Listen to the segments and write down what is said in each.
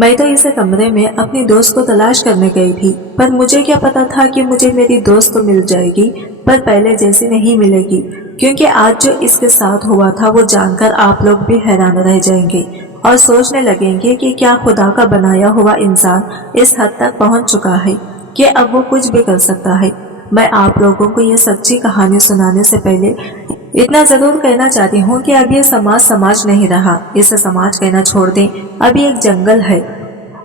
मैं तो इस कमरे में अपनी दोस्त को तलाश करने गई थी, पर मुझे क्या पता था कि मुझे मेरी दोस्त तो मिल जाएगी, पर पहले जैसी नहीं मिलेगी। क्योंकि आज जो इसके साथ हुआ था वो जानकर आप लोग भी हैरान रह जाएंगे और सोचने लगेंगे कि क्या खुदा का बनाया हुआ इंसान इस हद तक पहुंच चुका है कि अब वो कुछ भी कर सकता है। मैं आप लोगों को ये सच्ची कहानी सुनाने से पहले इतना जरूर कहना चाहती हूँ कि अब ये समाज समाज नहीं रहा, इसे समाज कहना छोड़ दें। अभी एक जंगल है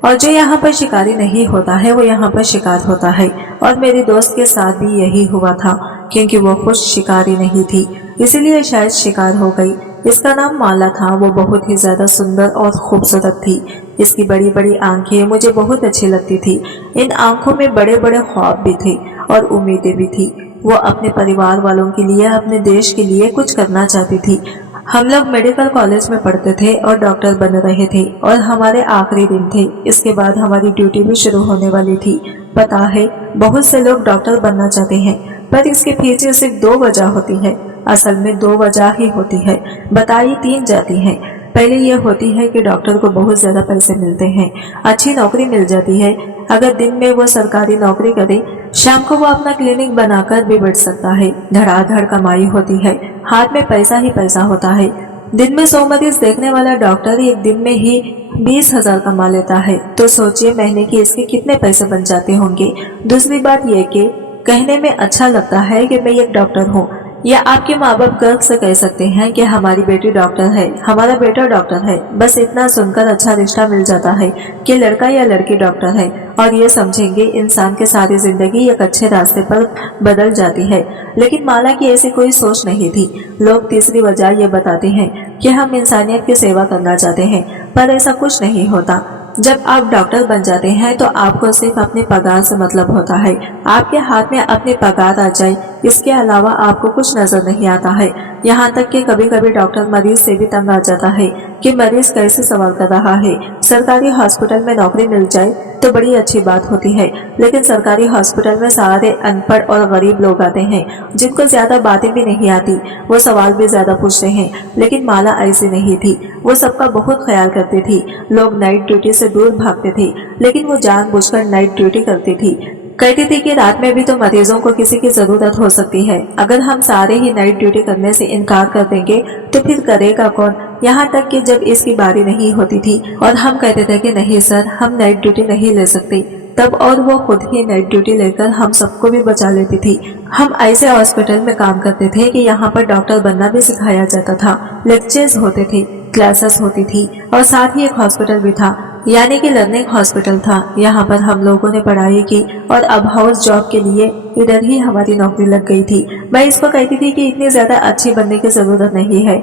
और जो यहाँ पर शिकारी नहीं होता है वो यहाँ पर शिकार होता है। और मेरी दोस्त के साथ भी यही हुआ था, क्योंकि वो खुद शिकारी नहीं थी, इसीलिए शायद शिकार हो गई। इसका नाम माला था। वो बहुत ही ज्यादा सुंदर और खूबसूरत थी। इसकी बड़ी बड़ी आंखें मुझे बहुत अच्छी लगती थी। इन आंखों में बड़े बड़े ख्वाब भी थे और उम्मीदें भी थी। वो अपने परिवार वालों के लिए, अपने देश के लिए कुछ करना चाहती थी। हम लोग मेडिकल कॉलेज में पढ़ते थे और डॉक्टर बन रहे थे और हमारे आखिरी दिन थे। इसके बाद हमारी ड्यूटी भी शुरू होने वाली थी। पता है, बहुत से लोग डॉक्टर बनना चाहते हैं, पर इसके पीछे सिर्फ 2 वजह होती है। असल में 2 वजह ही होती है, बताई 3 जाती है। पहले ये होती है कि डॉक्टर को बहुत ज्यादा पैसे मिलते हैं, अच्छी नौकरी मिल जाती है। अगर दिन में वो सरकारी नौकरी करे, शाम को वो अपना क्लिनिक बनाकर भी बैठ सकता है। धड़ाधड़ कमाई होती है, हाथ में पैसा ही पैसा होता है। दिन में 100 मरीज देखने वाला डॉक्टर एक दिन में ही 20,000 कमा लेता है, तो सोचिए महीने के इसके कितने पैसे बन जाते होंगे। दूसरी बात यह कि कहने में अच्छा लगता है कि मैं एक डॉक्टर हूँ, या आपके माँ बाप गर्व से कह सकते हैं कि हमारी बेटी डॉक्टर है, हमारा बेटा डॉक्टर है। बस इतना सुनकर अच्छा रिश्ता मिल जाता है कि लड़का या लड़की डॉक्टर है, और ये समझेंगे इंसान की सारी जिंदगी एक अच्छे रास्ते पर बदल जाती है। लेकिन माला की ऐसी कोई सोच नहीं थी। लोग तीसरी वजह ये बताते हैं कि हम इंसानियत की सेवा करना चाहते हैं, पर ऐसा कुछ नहीं होता। जब आप डॉक्टर बन जाते हैं तो आपको सिर्फ अपने पगार से मतलब होता है। आपके हाथ में अपनी पगार आ जाए, इसके अलावा आपको कुछ नजर नहीं आता है। यहाँ तक कि कभी कभी डॉक्टर मरीज से भी तंग आ जाता है कि मरीज कैसे सवाल कर रहा है। सरकारी हॉस्पिटल में नौकरी मिल जाए तो बड़ी अच्छी बात होती है, लेकिन सरकारी हॉस्पिटल में सारे अनपढ़ और गरीब लोग आते हैं जिनको ज्यादा बातें भी नहीं आती। वो सवाल भी ज्यादा पूछते हैं, लेकिन माला ऐसी नहीं थी। वो सबका बहुत ख्याल करती थी। लोग नाइट ड्यूटी से दूर भागते थे, लेकिन वो जानबूझकर नाइट ड्यूटी करती थी। कहती थी कि रात में भी तो मरीजों को किसी की जरूरत हो सकती है। अगर हम सारे ही नाइट ड्यूटी करने से इनकार कर देंगे तो फिर करेगा कौन। यहाँ तक कि जब इसकी बारी नहीं होती थी और हम कहते थे कि नहीं सर, हम नाइट ड्यूटी नहीं ले सकते, तब और वो खुद ही नाइट ड्यूटी लेकर हम सबको भी बचा लेती थी। हम ऐसे हॉस्पिटल में काम करते थे कि यहाँ पर डॉक्टर बनना भी सिखाया जाता था। लेक्चर्स होते थे, क्लासेस होती थी, और साथ ही एक हॉस्पिटल भी था, यानी कि लर्निंग हॉस्पिटल था। यहाँ पर हम लोगों ने पढ़ाई की और अब हाउस जॉब के लिए इधर ही हमारी नौकरी लग गई थी। मैं इसको कहती थी कि इतनी ज्यादा अच्छी बनने की जरूरत नहीं है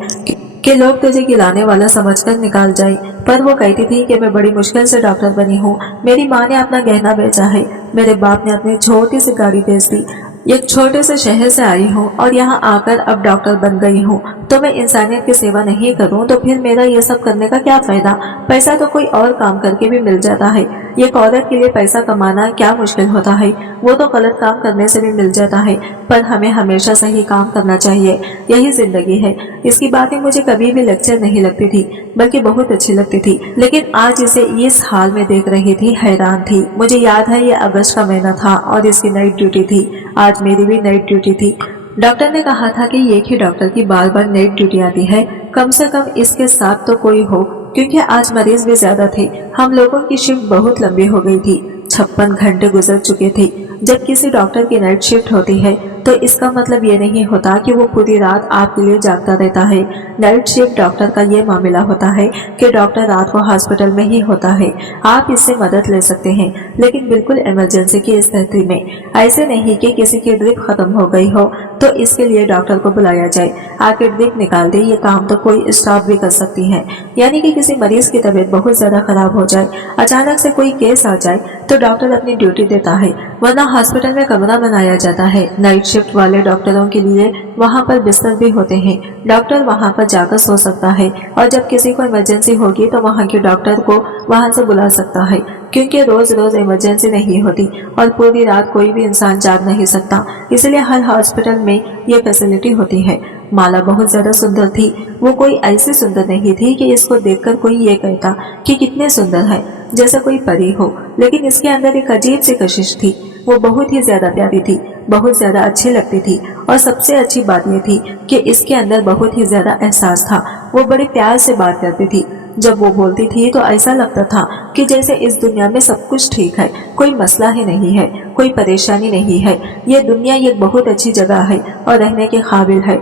कि लोग तुझे गिलाने वाला समझकर निकाल जाए। पर वो कहती थी कि मैं बड़ी मुश्किल से डॉक्टर बनी हूँ। मेरी माँ ने अपना गहना बेचा है, मेरे बाप ने अपनी छोटी सी गाड़ी बेच दी। एक छोटे से शहर से आई हूँ और यहाँ आकर अब डॉक्टर बन गई हूँ, तो मैं इंसानियत की सेवा नहीं करूँ तो फिर मेरा ये सब करने का क्या फायदा। पैसा तो कोई और काम करके भी मिल जाता है। एक औरत के लिए पैसा कमाना क्या मुश्किल होता है, वो तो गलत काम करने से भी मिल जाता है। पर हमें हमेशा सही काम करना चाहिए, यही जिंदगी है। इसकी बातें मुझे कभी भी लेक्चर नहीं लगती थी, बल्कि बहुत अच्छी लगती थी। लेकिन आज इसे इस हाल में देख रही थी, हैरान थी। मुझे याद है ये अगस्त का महीना था और इसकी नाइट ड्यूटी थी। आज मेरी भी नाइट ड्यूटी थी। डॉक्टर ने कहा था कि एक ही डॉक्टर की बार बार नाइट ड्यूटी आती है, कम से कम इसके साथ तो कोई हो, क्योंकि आज मरीज भी ज्यादा थे। हम लोगों की शिफ्ट बहुत लंबी हो गई थी, 56 घंटे गुजर चुके थे। जब किसी डॉक्टर की नाइट शिफ्ट होती है तो इसका मतलब ये नहीं होता कि वो पूरी रात आपके लिए जागता रहता है। नाइट शिफ्ट डॉक्टर का ये मामला होता है कि डॉक्टर रात को हॉस्पिटल में ही होता है। आप इससे मदद ले सकते हैं, लेकिन बिल्कुल इमरजेंसी की स्थिति में। ऐसे नहीं कि किसी की ड्रिप खत्म हो गई हो तो इसके लिए डॉक्टर को बुलाया जाए, आके ड्रिप निकाल दे। ये काम तो कोई स्टाफ भी कर सकती है। यानी कि किसी मरीज की तबीयत बहुत ज्यादा खराब हो जाए, अचानक से कोई केस आ जाए, तो डॉक्टर अपनी ड्यूटी देता है, वरना हॉस्पिटल में कमरा बनाया जाता है। नाइट शिफ्ट वाले डॉक्टरों के लिए वहाँ पर बिस्तर भी होते हैं, डॉक्टर वहाँ पर जाकर सो सकता है, और जब किसी को इमरजेंसी होगी तो वहाँ के डॉक्टर को वहाँ से बुला सकता है, क्योंकि रोज रोज इमरजेंसी नहीं होती और पूरी रात कोई भी इंसान जाग नहीं सकता। इसलिए हर हॉस्पिटल में ये फैसिलिटी होती है। माला बहुत ज्यादा सुंदर थी। वो कोई ऐसी सुंदर नहीं थी कि इसको देखकर कोई ये कहता कि कितने सुंदर है। जैसे कोई परी हो, लेकिन इसके अंदर एक अजीब सी कशिश थी। वो बहुत ही ज्यादा प्यारी थी, बहुत ज्यादा अच्छी लगती थी, और सबसे अच्छी बात ये थी कि इसके अंदर बहुत ही ज्यादा एहसास था। वो बड़े प्यार से बात करती थी। जब वो बोलती थी तो ऐसा लगता था कि जैसे इस दुनिया में सब कुछ ठीक है, कोई मसला ही नहीं है, कोई परेशानी नहीं है। ये दुनिया एक बहुत अच्छी जगह है और रहने के काबिल है।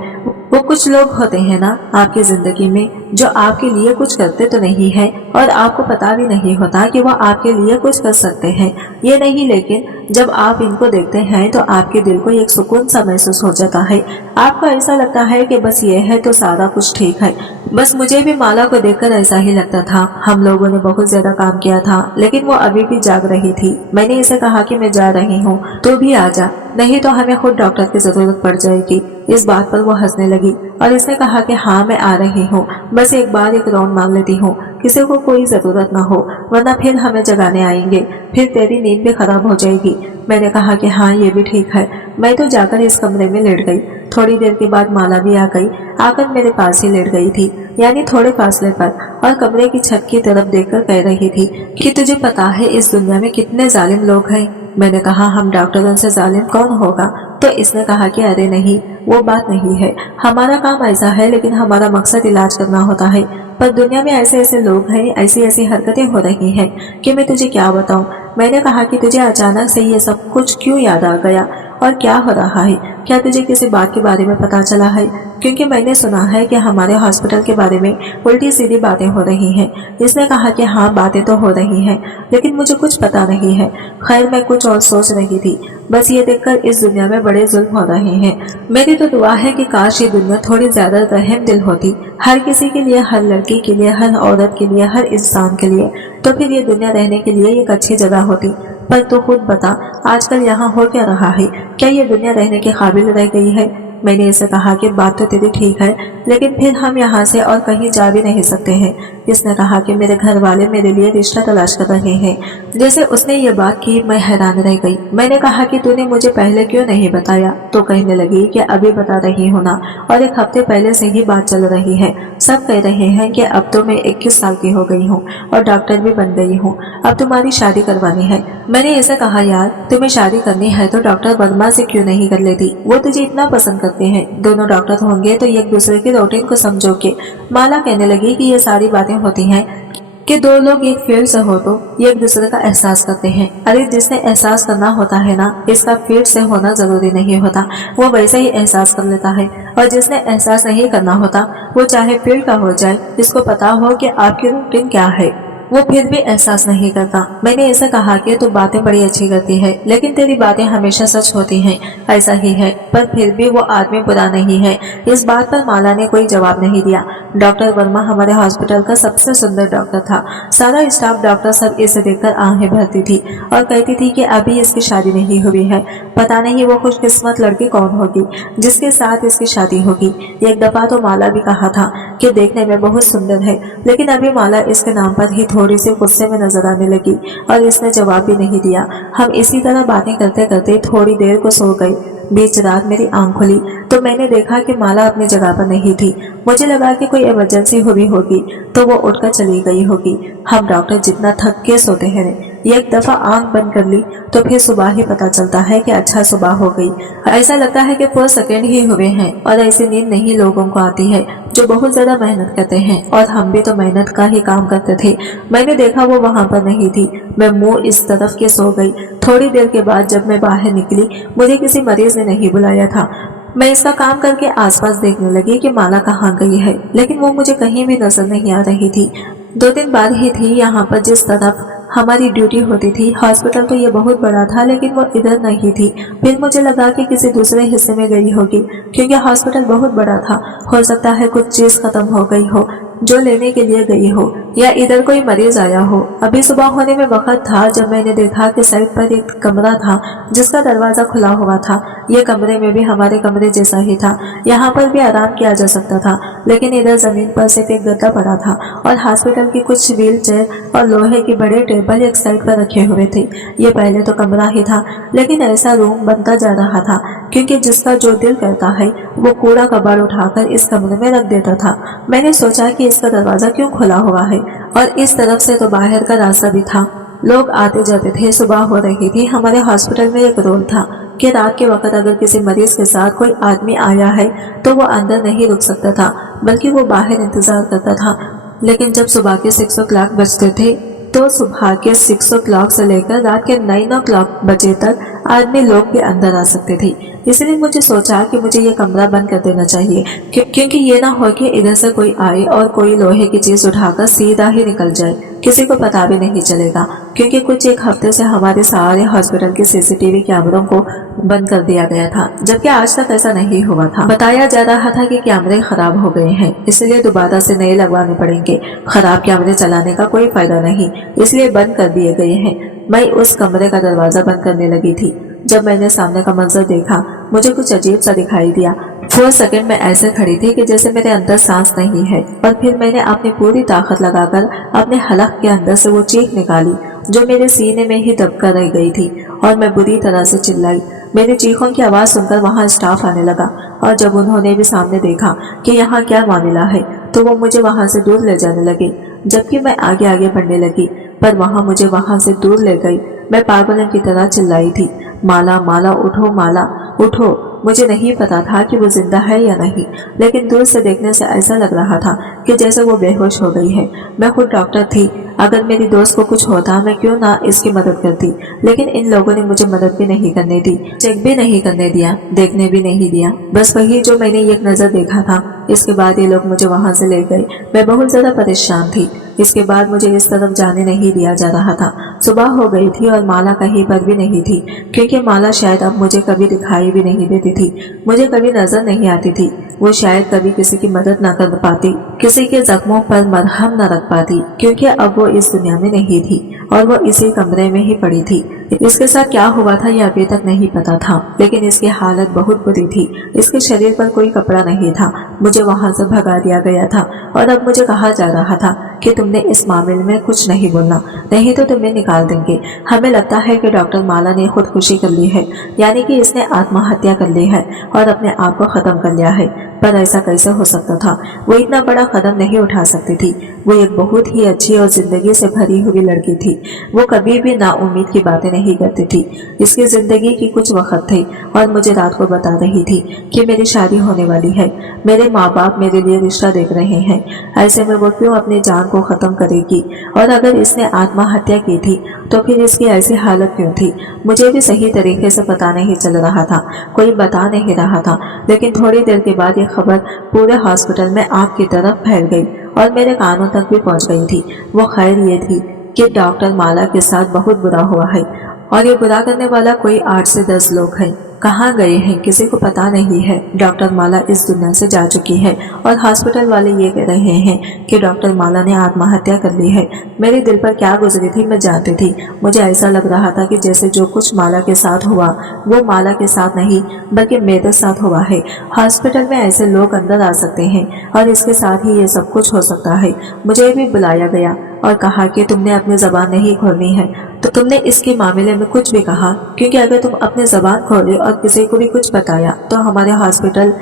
वो कुछ लोग होते हैं ना आपकी जिंदगी में, जो आपके लिए कुछ करते तो नहीं है और आपको पता भी नहीं होता कि वो आपके लिए कुछ कर सकते हैं, ये नहीं, लेकिन जब आप इनको देखते हैं तो आपके दिल को एक सुकून सा महसूस हो जाता है। आपको ऐसा लगता है कि बस ये है तो सारा कुछ ठीक है। बस मुझे भी माला को देखकर ऐसा ही लगता था। हम लोगों ने बहुत ज्यादा काम किया था, लेकिन वो अभी भी जाग रही थी। मैंने इसे कहा कि मैं जा रही हूँ, तो भी आ जा, नहीं तो हमें खुद डॉक्टर की जरूरत पड़ जाएगी। इस बात पर वो हंसने लगी और इसने कहा कि हाँ मैं आ रही हूँ, बस एक बार एक राउंड मार लेती हूँ, किसी को कोई जरूरत ना हो, वरना फिर हमें जगाने आएंगे, फिर तेरी नींद भी खराब हो जाएगी। मैंने कहा कि हाँ ये भी ठीक है। मैं तो जाकर इस कमरे में लेट गई। थोड़ी देर के बाद माला भी आ गई, आकर मेरे पास ही लेट गई थी, यानी थोड़े फासले पर, और कमरे की छत की तरफ देखकर कह रही थी कि तुझे पता है इस दुनिया में कितने जालिम लोग हैं। मैंने कहा हम डॉक्टरों से जालिम कौन होगा? तो इसने कहा कि अरे नहीं, वो बात नहीं है, हमारा काम ऐसा है, लेकिन हमारा मकसद इलाज करना होता है। पर दुनिया में ऐसे ऐसे लोग हैं, ऐसी ऐसी हरकतें हो रही हैं कि मैं तुझे क्या बताऊं। मैंने कहा कि तुझे अचानक से ये सब कुछ क्यों याद आ गया और क्या हो रहा है? क्या तुझे किसी बात के बारे में पता चला है? क्योंकि मैंने सुना है कि हमारे हॉस्पिटल के बारे में उल्टी सीधी बातें हो रही हैं। इसने कहा कि हाँ बातें तो हो रही हैं, लेकिन मुझे कुछ पता नहीं है। खैर मैं कुछ और सोच रही थी, बस ये देखकर इस दुनिया में बड़े जुल्म हो रहे हैं। मेरी तो दुआ है कि काश ये दुनिया थोड़ी ज्यादा रहम दिल होती, हर किसी के लिए, हर लड़की के लिए, हर औरत के लिए, हर इंसान के लिए, तो फिर ये दुनिया रहने के लिए एक अच्छी जगह होती। पर तू खुद बता, आजकल यहाँ हो क्या रहा है? क्या ये दुनिया रहने के काबिल रह गई है? मैंने इसे कहा कि बात तो तेरी ठीक है, लेकिन फिर हम यहाँ से और कहीं जा भी नहीं सकते हैं। इसने कहा कि मेरे घर वाले मेरे लिए रिश्ता तलाश कर रहे हैं। जैसे उसने ये बात की, मैं हैरान रह गई। मैंने कहा कि तूने मुझे पहले क्यों नहीं बताया? तो कहने लगी कि अभी बता रही हूँ ना, और एक हफ्ते पहले से ही बात चल रही है। सब कह रहे हैं कि अब तो मैं 21 साल की हो गई हूँ और डॉक्टर भी बन गई हूँ, अब तुम्हारी शादी करवानी है। मैंने इसे कहा यार तुम्हें शादी करनी है तो डॉक्टर वर्मा से क्यों नहीं कर लेती? वो तुझे इतना पसंद करते हैं, दोनों डॉक्टर होंगे तो एक दूसरे की रूटीन को समझोगे। माला कहने लगी कि ये सारी बातें होती हैं कि दो लोग एक फील्ड से हो तो एक दूसरे का एहसास करते हैं। अरे जिसने एहसास करना होता है ना, इसका फील्ड से होना जरूरी नहीं होता, वो वैसे ही एहसास कर लेता है। और जिसने एहसास नहीं करना होता, वो चाहे फील्ड का हो जाए, इसको पता हो कि आपकी रूटीन क्या है, वो फिर भी एहसास नहीं करता। मैंने ऐसा कहा कि तू बातें बड़ी अच्छी करती है, लेकिन तेरी बातें हमेशा सच होती हैं। ऐसा ही है, पर फिर भी वो आदमी बुरा नहीं है। इस बात पर माला ने कोई जवाब नहीं दिया। डॉक्टर वर्मा हमारे हॉस्पिटल का सबसे सुंदर डॉक्टर था। सारा स्टाफ डॉक्टर सब इसे देखकर आंखें भरती थी और कहती थी कि अभी इसकी शादी नहीं हुई है, पता नहीं वो खुशकिस्मत लड़की कौन होगी जिसके साथ इसकी शादी होगी। एक दफा तो माला भी कहा था कि देखने में बहुत सुंदर है, लेकिन अभी माला इसके नाम पर ही थोड़ी सी गुस्से में नजर आने लगी और इसने जवाब भी नहीं दिया। हम इसी तरह बातें करते करते थोड़ी देर को सो गए। बीच रात मेरी आंख खुली तो मैंने देखा कि माला अपनी जगह पर नहीं थी। मुझे लगा कि कोई इमरजेंसी हुई होगी तो वो उठकर चली गई होगी। हम डॉक्टर जितना थक के सोते हैं, एक दफा आंख बंद कर ली तो फिर सुबह ही पता चलता है कि अच्छा सुबह हो गई। ऐसा लगता है कि 4 सेकेंड ही हुए हैं। और ऐसी नींद नहीं लोगों को आती है जो बहुत ज्यादा मेहनत करते हैं, और हम भी तो मेहनत का ही काम करते थे। मैंने देखा वो वहां पर नहीं थी। मैं मुंह इस तरफ के सो गई। थोड़ी देर के बाद जब मैं बाहर निकली, मुझे किसी मरीज ने नहीं बुलाया था। मैं इसका काम करके आसपास देखने लगी कि माला कहाँ गई है, लेकिन वो मुझे कहीं भी नजर नहीं आ रही थी। 2 दिन बाद ही थी यहाँ पर जिस तरफ हमारी ड्यूटी होती थी। हॉस्पिटल तो ये बहुत बड़ा था, लेकिन वो इधर नहीं थी। फिर मुझे लगा कि किसी दूसरे हिस्से में गई होगी, क्योंकि हॉस्पिटल बहुत बड़ा था। हो सकता है कुछ चीज खत्म हो गई हो जो लेने के लिए गई हो, या इधर कोई मरीज आया हो। अभी सुबह होने में वक्त था जब मैंने देखा कि साइड पर एक कमरा था जिसका दरवाजा खुला हुआ था। ये कमरे में भी हमारे कमरे जैसा ही था। यहाँ पर भी आराम किया जा सकता था, लेकिन इधर जमीन पर सिर्फ एक गद्दा पड़ा था और हॉस्पिटल की कुछ व्हील चेयर और लोहे के बड़े टेबल एक साइड पर रखे हुए थे। ये पहले तो कमरा ही था, लेकिन ऐसा रूम बनता जा रहा था, क्योंकि जिसका जो दिल करता है वो कूड़ा कबाड़ उठाकर इस कमरे में रख देता था। मैंने सोचा कि इसका दरवाजा क्यों खुला हुआ है, और इस तरफ से तो बाहर का रास्ता भी था। लोग आते जाते थे, सुबह हो रही थी। हमारे हॉस्पिटल में एक रूल था कि रात के वक्त अगर किसी मरीज के साथ कोई आदमी आया है तो वो अंदर नहीं रुक सकता था, बल्कि वो बाहर इंतजार करता था। लेकिन जब सुबह के 6 o'clock बजते थे तो सुबह के 6 o'clock से लेकर रात के 9 o'clock बजे तक आदमी लोग भी अंदर आ सकते थे। इसलिए मुझे सोचा कि मुझे ये कमरा बंद कर देना चाहिए, क्योंकि ये ना हो कि इधर से कोई आए और कोई लोहे की चीज उठाकर सीधा ही निकल जाए, किसी को पता भी नहीं चलेगा। क्योंकि कुछ एक हफ्ते से हमारे सारे हॉस्पिटल के सीसीटीवी कैमरों को बंद कर दिया गया था, जबकि आज तक ऐसा नहीं हुआ था। बताया जा रहा था कि कैमरे खराब हो गए हैं, इसलिए दोबारा से नए लगवाने पड़ेंगे। खराब कैमरे चलाने का कोई फायदा नहीं, इसलिए बंद कर दिए गए हैं। मैं उस कमरे का दरवाजा बंद करने लगी थी। जब मैंने सामने का मंजर देखा, मुझे कुछ अजीब सा दिखाई दिया। 4 सेकंड में ऐसे खड़ी थी कि जैसे मेरे अंदर सांस नहीं है, और फिर मैंने अपनी पूरी ताकत लगाकर अपने हलक के अंदर से वो चीख निकाली जो मेरे सीने में ही दबकर रह गई थी, और मैं बुरी तरह से चिल्लाई। मेरी चीखों की आवाज सुनकर वहां स्टाफ आने लगा, और जब उन्होंने भी सामने देखा कि यहाँ क्या मामला है तो वो मुझे वहां से दूर ले जाने लगे, जबकि मैं आगे आगे बढ़ने लगी, पर वहां मुझे वहां से दूर ले गई। मैं पागलों की तरह चिल्लाई थी, माला माला उठो, माला उठो। मुझे नहीं पता था कि वो जिंदा है या नहीं, लेकिन दूर से देखने से ऐसा लग रहा था कि जैसे वो बेहोश हो गई है। मैं खुद डॉक्टर थी, अगर मेरी दोस्त को कुछ होता मैं क्यों ना इसकी मदद करती, लेकिन इन लोगों ने मुझे मदद भी नहीं करने दी, चेक भी नहीं करने दिया, देखने भी नहीं दिया। बस वही जो मैंने एक नजर देखा था। इसके बाद ये लोग मुझे वहां से ले गए। मैं बहुत ज्यादा परेशान थी। इसके बाद मुझे इस तरफ जाने नहीं दिया जा रहा था। सुबह हो गई थी और माला कहीं पर भी नहीं थी, क्योंकि माला शायद अब मुझे कभी दिखाई भी नहीं देती थी, मुझे कभी नजर नहीं आती थी। वो शायद कभी किसी की मदद न कर पाती, किसी के जख्मों पर मरहम न रख पाती, क्योंकि अब वो इस दुनिया में नहीं थी और वो इसी कमरे में ही पड़ी थी। इसके साथ क्या हुआ था यह अभी तक नहीं पता था, लेकिन इसकी हालत बहुत बुरी थी। इसके शरीर पर कोई कपड़ा नहीं था। मुझे वहां से भगा दिया गया था, और अब मुझे कहा जा रहा था कि तुमने इस मामले में कुछ नहीं बोलना, नहीं तो तुम्हें निकाल देंगे। हमें लगता है कि डॉक्टर माला ने खुदकुशी कर ली है, यानी कि इसने आत्महत्या कर ली है और अपने आप को खत्म कर लिया है। पर ऐसा कैसे हो सकता था? वो इतना बड़ा कदम नहीं उठा सकती थी। वो एक बहुत ही अच्छी और जिंदगी से भरी हुई लड़की थी। वो कभी भी नाउम्मीद की बातें नहीं करती थी। इसकी जिंदगी की कुछ वक्त थे और मुझे रात को बता रही थी कि मेरी शादी होने वाली है, मेरे माँ बाप मेरे लिए रिश्ता देख रहे हैं। ऐसे में वो क्यों अपनी जान को खत्म करेगी? और अगर इसने आत्महत्या की थी तो फिर इसकी ऐसी हालत क्यों थी? मुझे भी सही तरीके से पता नहीं चल रहा था, कोई बता नहीं रहा था। लेकिन थोड़ी देर के बाद ये खबर पूरे हॉस्पिटल में आग की तरफ फैल गई और मेरे कानों तक भी पहुंच गई थी। वो खैर ये थी कि डॉक्टर माला के साथ बहुत बुरा हुआ है, और ये बुरा करने वाला कोई 8 से 10 लोग हैं। कहाँ गए हैं किसी को पता नहीं है। डॉक्टर माला इस दुनिया से जा चुकी है और हॉस्पिटल वाले ये कह रहे हैं कि डॉक्टर माला ने आत्महत्या कर ली है। मेरे दिल पर क्या गुजरी थी मैं जानती थी। मुझे ऐसा लग रहा था कि जैसे जो कुछ माला के साथ हुआ वो माला के साथ नहीं बल्कि मेरे साथ हुआ है। हॉस्पिटल में ऐसे लोग अंदर आ सकते हैं और इसके साथ ही ये सब कुछ हो सकता है। मुझे भी बुलाया गया और कहा कि तुमने अपनी जबान नहीं खोलनी है, तो तुमने इसके मामले में कुछ भी कहा, क्योंकि अगर तुम अपनी जबान खोले और किसी को भी कुछ बताया तो हमारे हॉस्पिटल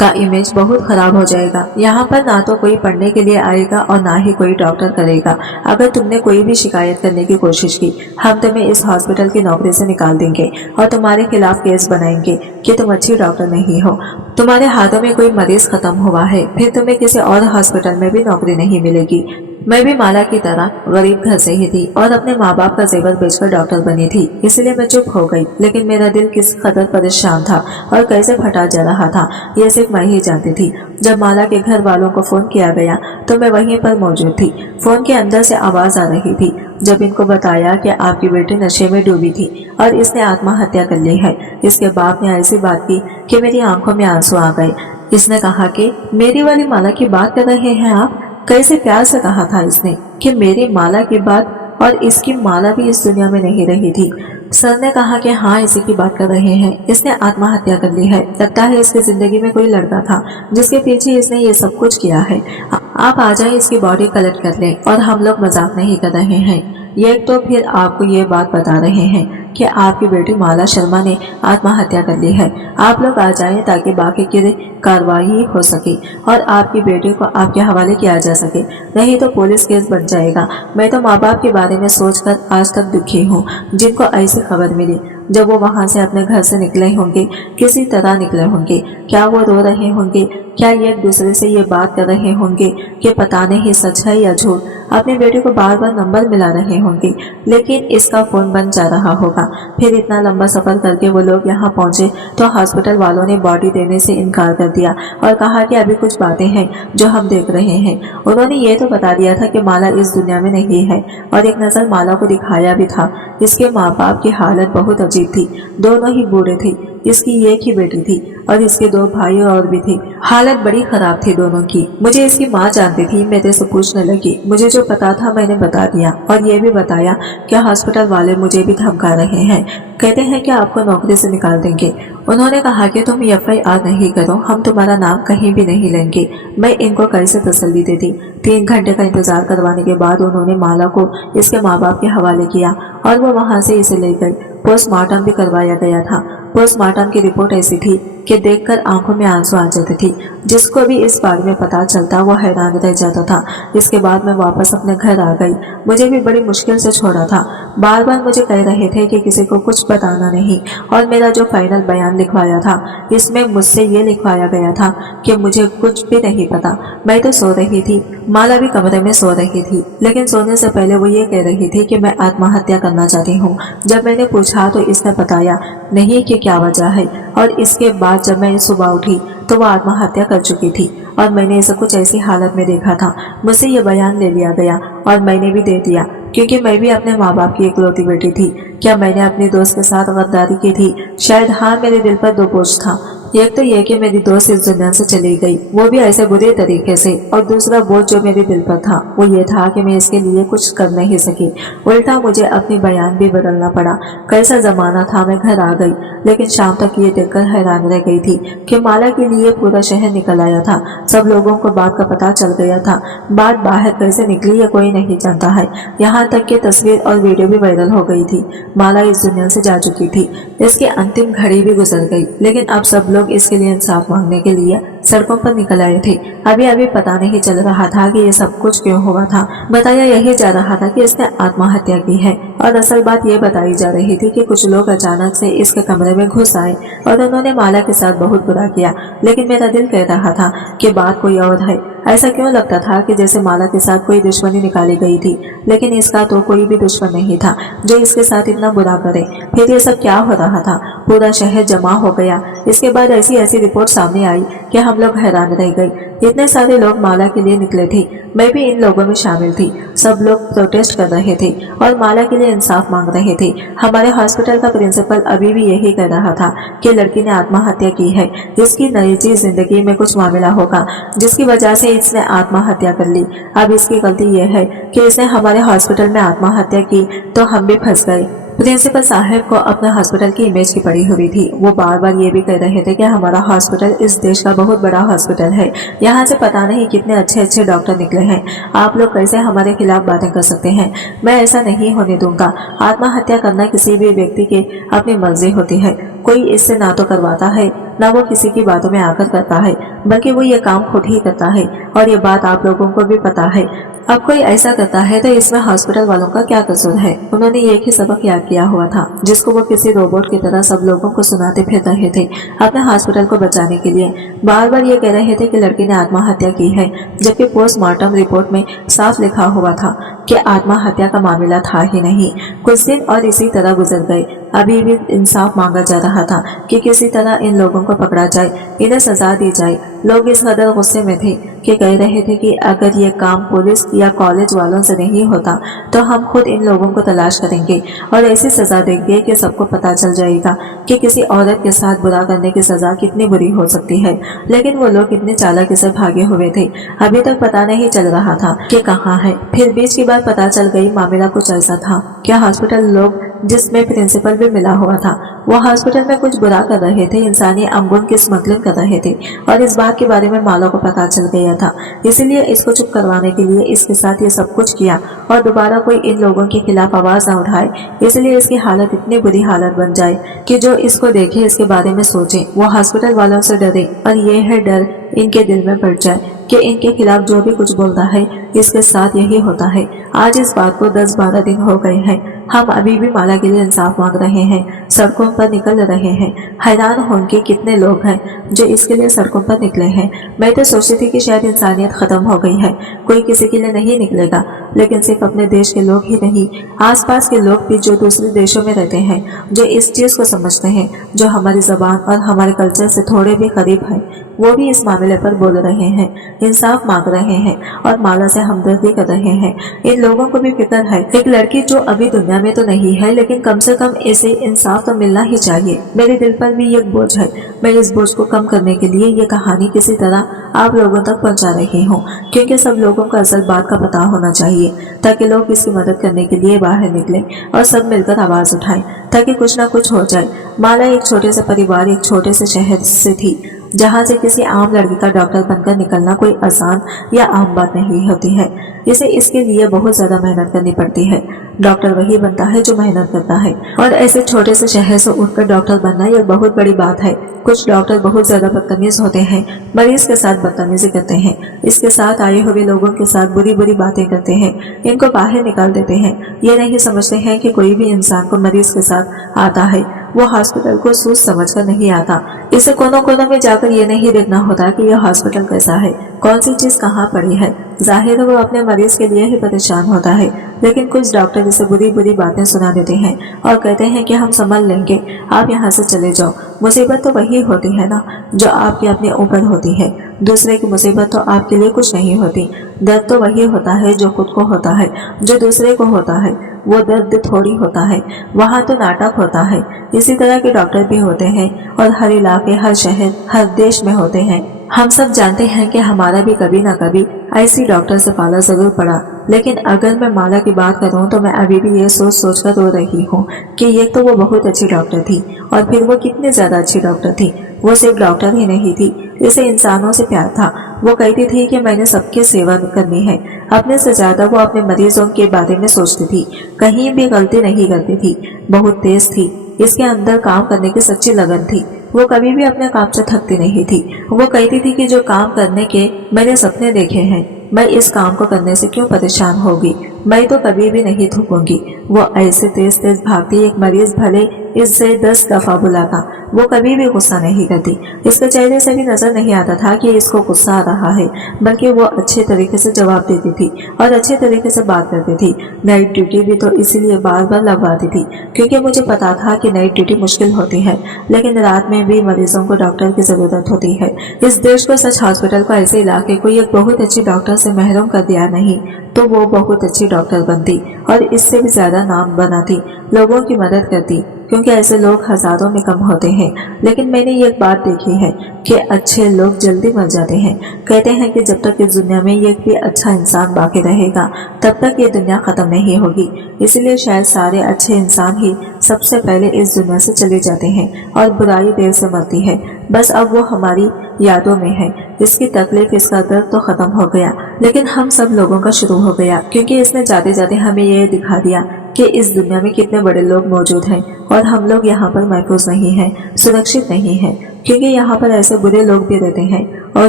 का इमेज बहुत खराब हो जाएगा। यहाँ पर ना तो कोई पढ़ने के लिए आएगा और ना ही कोई डॉक्टर करेगा। अगर तुमने कोई भी शिकायत करने की कोशिश की, हम तुम्हें इस हॉस्पिटल की नौकरी से निकाल देंगे और तुम्हारे खिलाफ केस बनाएंगे कि तुम अच्छी डॉक्टर नहीं हो। तुम्हारे हाथों में कोई मरीज खत्म हुआ है, फिर तुम्हें किसी और हॉस्पिटल में भी नौकरी नहीं मिलेगी। मैं भी माला की तरह गरीब घर से ही थी और अपने माँ बाप का जेवर बेचकर डॉक्टर बनी थी, इसलिए मैं चुप हो गई। लेकिन मेरा दिल किस कदर परेशान था और कैसे फटा जा रहा था यह सिर्फ मैं ही जानती थी। जब माला के घर वालों को फोन किया गया तो मैं वहीं पर मौजूद थी। फोन के अंदर से आवाज आ रही थी जब इनको बताया कि आपकी बेटी नशे में डूबी थी और इसने आत्महत्या कर ली है। इसके बाप ने ऐसी बात की कि मेरी आंखों में आंसू आ गए। इसने कहा कि मेरी वाली माला की बात कर रहे हैं आप? कैसे प्यार से कहा था इसने कि मेरी माला की बात, और इसकी माला भी इस दुनिया में नहीं रही थी। सर ने कहा कि हाँ इसी की बात कर रहे हैं, इसने आत्महत्या कर ली है। लगता है इसकी जिंदगी में कोई लड़का था जिसके पीछे इसने ये सब कुछ किया है। आप आ जाएं, इसकी बॉडी कलेक्ट कर लें, और हम लोग मजाक नहीं कर रहे हैं। ये तो फिर आपको ये बात बता रहे हैं कि आपकी बेटी माला शर्मा ने आत्महत्या कर ली है। आप लोग आ जाएं ताकि बाकी की कार्रवाई हो सके और आपकी बेटी को आपके हवाले किया जा सके, नहीं तो पुलिस केस बन जाएगा। मैं तो माँ बाप के बारे में सोचकर आज तक दुखी हूँ, जिनको ऐसी खबर मिली जब वो वहां से अपने घर से निकले होंगे, किसी तरह निकले होंगे। क्या वो रो रहे होंगे? क्या ये एक दूसरे से ये बात कर रहे होंगे कि पता नहीं सच है या झूठ? अपनी बेटी को बार बार नंबर मिला रहे होंगे, लेकिन इसका फोन बंद जा रहा होगा। फिर इतना लंबा सफर करके वो लोग यहाँ पहुंचे तो हॉस्पिटल वालों ने बॉडी देने से इनकार कर दिया और कहा कि अभी कुछ बातें हैं जो हम देख रहे हैं। उन्होंने ये तो बता दिया था कि माला इस दुनिया में नहीं है और एक नजर माला को दिखाया भी था। इसके माँ बाप की हालत बहुत अजीब थी, दोनों ही बूढ़े थे। इसकी एक ही बेटी थी और इसके 2 भाई और भी थे। हालत बड़ी खराब थी दोनों की। मुझे इसकी माँ जानती थी, मेरे से पूछने लगी। मुझे जो पता था मैंने बता दिया और ये भी बताया कि हॉस्पिटल वाले मुझे भी धमका रहे हैं, कहते हैं कि आपको नौकरी से निकाल देंगे। उन्होंने कहा कि तुम FIR नहीं करो, हम तुम्हारा नाम कहीं भी नहीं लेंगे। मैं इनको कैसे तसल्ली देती। 3 घंटे का इंतजार करवाने के बाद उन्होंने माला को इसके माँ बाप के हवाले किया और वो वहां से इसे ले गई। पोस्टमार्टम भी करवाया गया था। पोस्टमार्टम की रिपोर्ट ऐसी थी कि देखकर आंखों में आंसू आ जाते थे। जिसको भी इस बारे में पता चलता वो हैरान रह जाता था। इसके बाद मैं वापस अपने घर आ गई। मुझे भी बड़ी मुश्किल से छोड़ा था। बार बार मुझे कह रहे थे कि किसी को कुछ बताना नहीं और मेरा जो फाइनल बयान लिखवाया था इसमें मुझसे ये लिखवाया गया था कि मुझे कुछ भी नहीं पता। मैं तो सो रही थी, माला भी कमरे में सो रही थी, लेकिन सोने से पहले वो ये कह रही थी कि मैं आत्महत्या करना चाहती हूँ। जब मैंने पूछा तो इसने बताया नहीं कि क्या वजह है और इसके बाद जब मैं सुबह उठी तो वो आत्महत्या कर चुकी थी और मैंने इसे कुछ ऐसी हालत में देखा था। मुझसे ये बयान ले लिया गया और मैंने भी दे दिया क्योंकि मैं भी अपने माँ बाप की इकलौती बेटी थी। क्या मैंने अपनी दोस्त के साथ गद्दारी की थी? शायद हाँ, मेरे दिल पर 2 बोझ था। एक तो ये कि मेरी दोस्त इस दुनिया से चली गई, वो भी ऐसे बुरे तरीके से, और दूसरा बोझ जो मेरे दिल पर था वो ये था कि मैं इसके लिए कुछ कर नहीं सकी। उल्टा मुझे अपनी बयान भी बदलना पड़ा। कैसा जमाना था। मैं घर आ गई लेकिन शाम तक ये देखकर हैरान रह गई थी कि माला के लिए पूरा शहर निकल आया था। सब लोगों को बात का पता चल गया था। बात बाहर कैसे निकली ये कोई नहीं जानता है। यहाँ तक कि तस्वीर और वीडियो भी वायरल हो गई थी। माला इस दुनिया से जा चुकी थी, इसकी अंतिम घड़ी भी गुजर गई, लेकिन अब सब लोग इसके लिए इंसाफ मांगने के लिए सड़कों पर निकल आए थे। अभी अभी पता नहीं चल रहा था कि ये सब कुछ क्यों हुआ था। बताया यही जा रहा था कि इसने आत्महत्या की है और असल बात ये बताई जा रही थी कि कुछ लोग अचानक से इसके कमरे में घुस आए और उन्होंने माला के साथ बहुत बुरा किया। लेकिन मेरा दिल कह रहा था कि बात कोई और है। ऐसा क्यों लगता था कि जैसे माला के साथ कोई दुश्मनी निकाली गई थी, लेकिन इसका तो कोई भी दुश्मन नहीं था जो इसके साथ इतना बुरा करे। फिर ये सब क्या हो रहा था? पूरा शहर जमा हो गया। इसके बाद ऐसी ऐसी रिपोर्ट सामने आई कि हम लोग हैरान रह गए। इतने सारे लोग माला के लिए निकले थे, मैं भी इन लोगों में शामिल थी। सब लोग प्रोटेस्ट कर रहे थे और माला के लिए इंसाफ मांग रहे थे। हमारे हॉस्पिटल का प्रिंसिपल अभी भी यही कह रहा था कि लड़की ने आत्महत्या की है, जिसकी निजी जिंदगी में कुछ मामला होगा जिसकी वजह से इसने आत्महत्या कर ली। अब इसकी गलती यह है कि इसने हमारे हॉस्पिटल में आत्महत्या की तो हम भी फंस गए। प्रिंसिपल साहब को अपने हॉस्पिटल की इमेज की पड़ी हुई थी। वो बार बार ये भी कह रहे थे कि हमारा हॉस्पिटल इस देश का बहुत बड़ा हॉस्पिटल है, यहाँ से पता नहीं कितने अच्छे अच्छे डॉक्टर निकले हैं। आप लोग कैसे हमारे खिलाफ बातें कर सकते हैं? मैं ऐसा नहीं होने दूंगा। आत्महत्या करना किसी भी व्यक्ति की अपनी मर्जी होती है। कोई इससे ना तो करवाता है ना वो किसी की बातों में आकर करता है, बल्कि वो ये काम खुद ही करता है और ये बात आप लोगों को भी पता है। अब कोई ऐसा करता है तो इसमें हॉस्पिटल वालों का क्या कसूर है? उन्होंने एक ही सबक याद किया हुआ था जिसको वो किसी रोबोट की तरह सब लोगों को सुनाते फिर रहे थे अपने हॉस्पिटल को बचाने के लिए। बार बार ये कह रहे थे कि लड़की ने आत्महत्या की है, जबकि पोस्टमार्टम रिपोर्ट में साफ लिखा हुआ था कि आत्महत्या का मामला था ही नहीं। कुछ दिन और इसी तरह गुजर गए। अभी भी इंसाफ मांगा जा रहा था कि किसी तरह इन लोगों को पकड़ा जाए, इन्हें सजा दी जाए। लोग इस कदर गुस्से में थे कि कह रहे थे कि अगर ये काम पुलिस या कॉलेज वालों से नहीं होता तो हम खुद इन लोगों को तलाश करेंगे और ऐसी सजा देंगे कि सबको पता चल जाएगा कि किसी औरत के साथ बुरा करने की सजा कितनी बुरी हो सकती है। लेकिन वो लोग कितने चालाकी से भागे हुए थे, अभी तक पता नहीं चल रहा था कि कहाँ है। फिर बीच की बात पता चल गई। मामला कुछ ऐसा था कि हॉस्पिटल लोग, जिसमें प्रिंसिपल भी मिला हुआ था, वो हॉस्पिटल में कुछ बुरा कर रहे थे, इंसानी अंगों की स्मगलिंग कर रहे थे और इस बात बात के बारे में माला को पता चल गया था, इसीलिए इसको चुप करवाने के लिए इसके साथ ये सब कुछ किया और दोबारा कोई इन लोगों के खिलाफ आवाज न उठाए, इसलिए इसकी हालत इतनी बुरी हालत बन जाए कि जो इसको देखे इसके बारे में सोचे, वो हॉस्पिटल वालों से डरे और ये है डर इनके दिल में बढ़ जाए कि इनके खिलाफ जो भी कुछ बोलता है इसके साथ यही होता है। आज इस बात को 10-12 दिन हो गए हैं, हम अभी भी माला के लिए इंसाफ मांग रहे हैं, सड़कों पर निकल रहे हैं। हैरान होंगे कितने लोग हैं जो इसके लिए सड़कों पर निकले हैं। मैं तो सोचती थी कि शायद इंसानियत खत्म हो गई है, कोई किसी के लिए नहीं निकलेगा, लेकिन सिर्फ अपने देश के लोग ही नहीं, आसपास के लोग भी जो दूसरे देशों में रहते हैं, जो इस चीज को समझते हैं, जो हमारी जबान और हमारे कल्चर से थोड़े भी करीब है, वो भी इस मामले पर बोल रहे हैं, इंसाफ मांग रहे हैं और माला से हमदर्दी कर रहे हैं। इन लोगों को भी फिक्र है, एक लड़की जो अभी दुनिया में तो नहीं है, लेकिन कम से कम इसे इंसाफ तो मिलना ही चाहिए। मेरे दिल पर भी एक बोझ है, मैं इस बोझ को कम करने के लिए ये कहानी किसी तरह आप लोगों तक पहुंचा रही हूँ, क्योंकि सब लोगों को असल बात का पता होना चाहिए, ताकि लोग इसकी मदद करने के लिए बाहर निकले और सब मिलकर आवाज उठाएं, ताकि कुछ ना कुछ हो जाए। माला एक छोटे से परिवार, एक छोटे से शहर से थी, जहाँ से किसी आम लड़की का डॉक्टर बनकर निकलना कोई आसान या आम बात नहीं होती है। इसे इसके लिए बहुत ज्यादा मेहनत करनी पड़ती है। डॉक्टर वही बनता है जो मेहनत करता है, और ऐसे छोटे से शहर से उठकर डॉक्टर बनना यह बहुत बड़ी बात है। कुछ डॉक्टर बहुत ज्यादा बदतमीज होते हैं, मरीज के साथ बदतमीजी करते हैं, इसके साथ आए हुए लोगों के साथ बुरी बुरी बातें करते हैं, इनको बाहर निकाल देते हैं। ये नहीं समझते हैं कि कोई भी इंसान को मरीज के साथ आता है, वो हॉस्पिटल को सोच समझ कर नहीं आता। इसे कोनों कोनों में जाकर ये नहीं देखना होता कि यह हॉस्पिटल कैसा है, कौन सी चीज कहाँ पड़ी है। जाहिर है वो अपने मरीज के लिए ही परेशान होता है, लेकिन कुछ डॉक्टर इसे बुरी बुरी बातें सुना देते हैं और कहते हैं कि हम संभाल लेंगे, आप यहाँ से चले जाओ। मुसीबत तो वही होती है ना जो आपके अपने ऊपर होती है, दूसरे की मुसीबत तो आपके लिए कुछ नहीं होती। दर्द तो वही होता है जो खुद को होता है, जो दूसरे को होता है वो दर्द थोड़ी होता है, वहाँ तो नाटक होता है। इसी तरह के डॉक्टर भी होते हैं और हर इलाके, हर शहर, हर देश में होते हैं। हम सब जानते हैं कि हमारा भी कभी ना कभी ऐसी डॉक्टर से पाला जरूर पड़ा, लेकिन अगर मैं माला की बात करूं तो मैं अभी भी ये सोच सोच कर रो रही हूँ कि ये तो वो बहुत अच्छी डॉक्टर थी, और फिर वो कितनी ज्यादा अच्छी डॉक्टर थी। वो सिर्फ डॉक्टर ही नहीं थी, इसे इंसानों से प्यार था। वो कहती थी कि मैंने सबकी सेवा करनी है, अपने से ज्यादा वो अपने मरीजों के बारे में सोचती थी, कहीं भी गलती नहीं करती थी, बहुत तेज थी, इसके अंदर काम करने की सच्ची लगन थी। वो कभी भी अपने काम से थकती नहीं थी। वो कहती थी कि जो काम करने के मैंने सपने देखे हैं, मैं इस काम को करने से क्यों परेशान होगी, मैं तो कभी भी नहीं थकूंगी। वो ऐसे तेज तेज भागती, एक मरीज भले इससे 10 दफा बुलाता, वो कभी भी गुस्सा नहीं करती। इसके चेहरे से भी नजर नहीं आता था कि इसको गुस्सा आ रहा है, बल्कि वो अच्छे तरीके से जवाब देती थी और अच्छे तरीके से बात करती थी। नाइट ड्यूटी भी तो इसीलिए बार बार लगवाती थी, क्योंकि मुझे पता था कि नाइट ड्यूटी मुश्किल होती है, लेकिन रात में भी मरीजों को डॉक्टर की जरूरत होती है। इस देश को, सच हॉस्पिटल को, ऐसे इलाके को एक बहुत अच्छी डॉक्टर से महरूम कर दिया नहीं तो वो बहुत अच्छी डॉक्टर बनती और इससे भी ज्यादा नाम बनाती, लोगों की मदद करती, क्योंकि ऐसे लोग हजारों में कम होते हैं। लेकिन मैंने ये बात देखी है कि अच्छे लोग जल्दी मर जाते हैं। कहते हैं कि जब तक इस दुनिया में एक भी अच्छा इंसान बाकी रहेगा तब तक ये दुनिया खत्म नहीं होगी। इसलिए शायद सारे अच्छे इंसान ही सबसे पहले इस दुनिया से चले जाते हैं और बुराई देर से मरती है। बस अब वो हमारी यादों में है। इसकी तकलीफ, इसका दर्द तो खत्म हो गया, लेकिन हम सब लोगों का शुरू हो गया, क्योंकि इसने जाते जाते हमें ये दिखा दिया कि इस दुनिया में कितने बड़े लोग मौजूद हैं और हम लोग यहाँ पर महफूज नहीं हैं, सुरक्षित नहीं हैं, क्योंकि यहाँ पर ऐसे बुरे लोग भी रहते हैं। और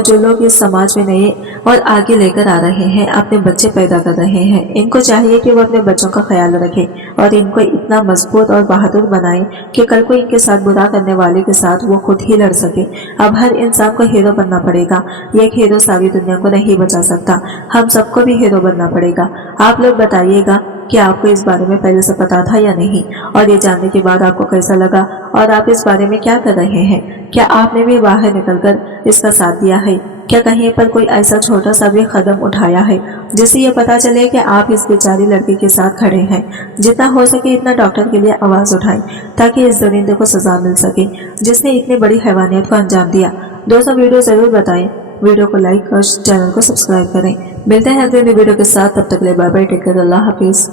जो लोग इस समाज में नए और आगे लेकर आ रहे हैं, अपने बच्चे पैदा कर रहे हैं, इनको चाहिए कि वो अपने बच्चों का ख्याल रखें और इनको इतना मजबूत और बहादुर बनाएं कि कल को इनके साथ बुरा करने वाले के साथ वो खुद ही लड़ सके। अब हर इंसान को हीरो बनना पड़ेगा, एक हीरो सारी दुनिया को नहीं बचा सकता, हम सबको भी हीरो बनना पड़ेगा। आप लोग बताइएगा कि आपको इस बारे में पहले से पता था या नहीं, और ये जानने के बाद आपको कैसा लगा और आप इस बारे में क्या कर रहे हैं? क्या आपने भी बाहर निकलकर इसका साथ दिया है? क्या कहीं पर कोई ऐसा छोटा सा भी कदम उठाया है जिससे ये पता चले कि आप इस बेचारी लड़की के साथ खड़े हैं? जितना हो सके इतना डॉक्टर के लिए आवाज उठाएं, ताकि इस दरिंदे को सजा मिल सके जिसने इतनी बड़ी हैवानियत को अंजाम दिया। दोस्तों, वीडियो जरूर बताएं, वीडियो को लाइक और चैनल को सब्सक्राइब करें। मिलते हैं अगले वीडियो के साथ, तब तक के लिए बाय बाय, टेक केयर, अल्लाह हाफिज।